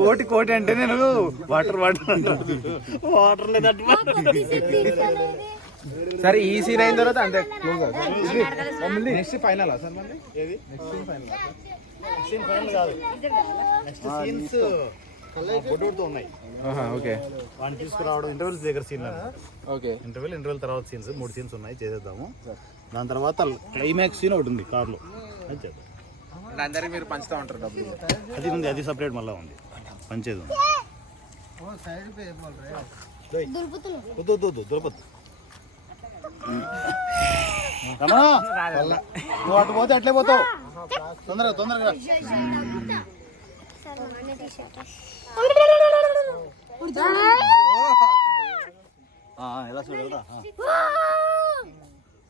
కోటి కోటి అంటే నేను వాటర్ వాటర్ వాటర్ లేదంటే సరే ఈ సీన్ అయిన తర్వాత అంతే నెక్స్ట్ ఫైనల్ సార్ మళ్ళీ ఏది next scene final scene final కాదు, నెక్స్ట్ సీన్స్ ఫోటోతో ఉన్నాయి. ఓకే వాడిని తీసుకురావడం ఇంటర్వెల్స్ దగ్గర సీన్. ఓకే ఇంటర్వెల్ తర్వాత సీన్స్ 3 సీన్స్ ఉన్నాయి, చేసేద్దాము. దాని తర్వాత క్లైమాక్స్ సీన్ ఒకటి ఉంది కార్లో, అది చేద్దాం. అందరికి మీరు పంచుతూ ఉంటారు డబ్బులు, అది ఉంది, అది సపరేట్ మళ్ళీ ఉంది, పంచేది ఉంది. దురపద్దు నువ్వు అటు పోతే అట్లే పోతావు. తొందరగా తొందరగా ఎలా చూడరా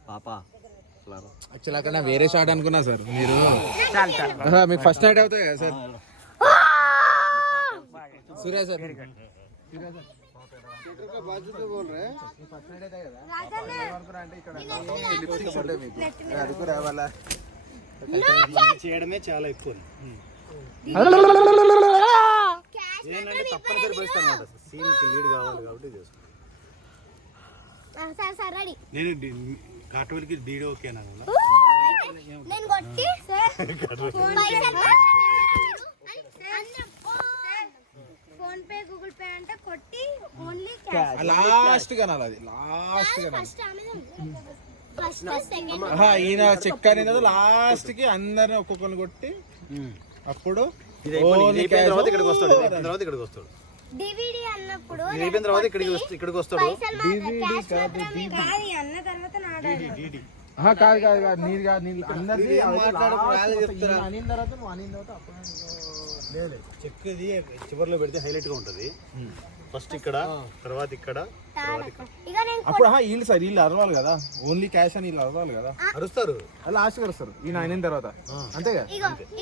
పాపా. యాక్చువల్ అక్కడ వేరే షాట్ అనుకున్నా సార్ మీరు. మీకు ఫస్ట్ నైట్ అవుతాయి కదా సార్. సూర్య సార్ చేయడమే చాలా ఎక్కువ. ఏంటంటే తప్పనిసరి పరిస్థితి అన్నమాట, సీన్కి లీడ్ కావాలి కాబట్టి చేస్తాను. నేను కాటోల్కి డీడీ ఓకేనా? ఫోన్ పే గూగుల్ పే అంటే కొట్టి ఓన్లీ లాస్ట్ గా నాది లాస్ట్ గా ఈయన చెక్ అనేది లాస్ట్ కి అందరిని ఒక్కొక్కరిని కొట్టి అప్పుడు ఇక్కడికి వస్తాడు. ఇక్కడికి వస్తాడు డివిడి అన్నప్పుడు అయిపోయిన తర్వాత ఇక్కడికి వస్తాడు. అన్న తర్వాత నాడు కాదు కాదు కాదు నీది కాదు, నీది అందరిది అనిన తర్వాత నువ్వు అనిన తర్వాత అప్పుడు చెక్ ఇది చివరిలో పెడితే హైలైట్ గా ఉంటది. ఫస్ట్ ఇక్కడ, తర్వాత ఇక్కడ, తర్వాత ఇక్కడ. అప్పుడు వీళ్ళు సార్ వీళ్ళు అరవాలి కదా, ఓన్లీ క్యాష్ అని వీళ్ళు అరవాలి కదా, అరుస్తారు లాస్ట్ గా వస్తారు. ఈయన అయిన తర్వాత అంతేగా,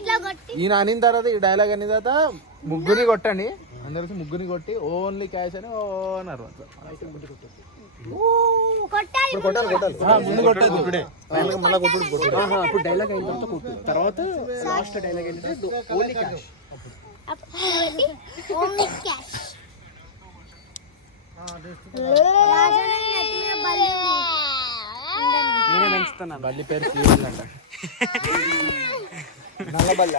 ఇట్లా కొట్టి ఈయన అనిన తర్వాత ఈ డైలాగ్ అయిన తర్వాత ముగ్గురిని కొట్టండి, అందరికి ముగ్గురిని కొట్టి ఓన్లీ క్యాష్ అని ఓ అన్నారు. అప్పుడు డైలాగ్ అయిన తర్వాత కొట్టు, తర్వాత లాస్ట్ డైలాగ్ ఏంటంటే ఓన్లీ క్యాష్. నేనే పెంచుతున్నా. బల్లి పేరు సీరియల్ అంట, నల్ల బల్ల.